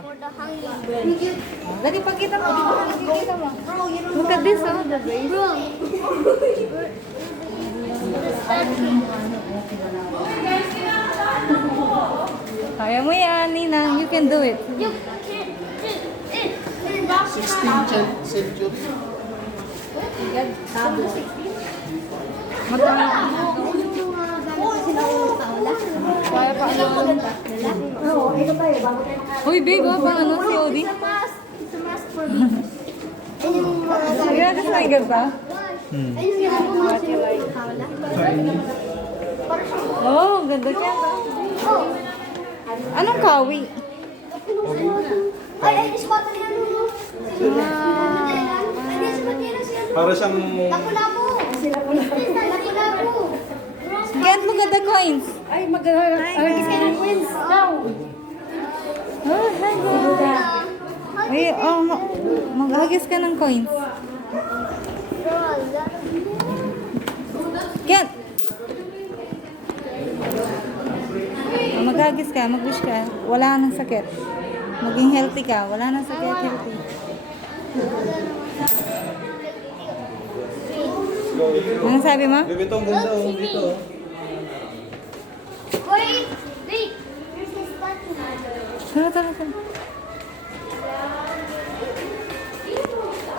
For the hummingbird. Lagi pagkita mo. Pagkita mo. Bro, you don't Look at this, oh, the base. Bro. Kaya mo yan, Nina. You can do it. You can do it. 16th century. Kaya pa ano. Uy, babe, oh, pang ano si Odi? It's a mask for me. And yung mga Kaya kasi may ganda. ayun yung mga sinawala. Oh, ganda siya. Oh. Anong kawi? Ay, spot na yan. Para siyang Lapu-lapu. Lapu-lapu. Get look at the coins. Ay, mag-hagis ka ng coins. Oh, hello. Ay, oh, maghagis ka ng coins. Get. Maghagis ka, mag-wish ka. Wala nang sakit. Maging healthy ka. Wala nang sakit, healthy. Ano sabi mo? Bebe, ito ang ganda oh, dito. Oh. Wait, wait. There's a statue. Tara, tara, tara.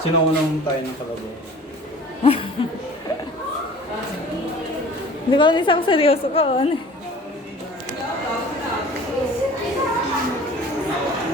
Sino unang tayo ng kalabaw? Hindi ko alam isang seryoso ka. Ano?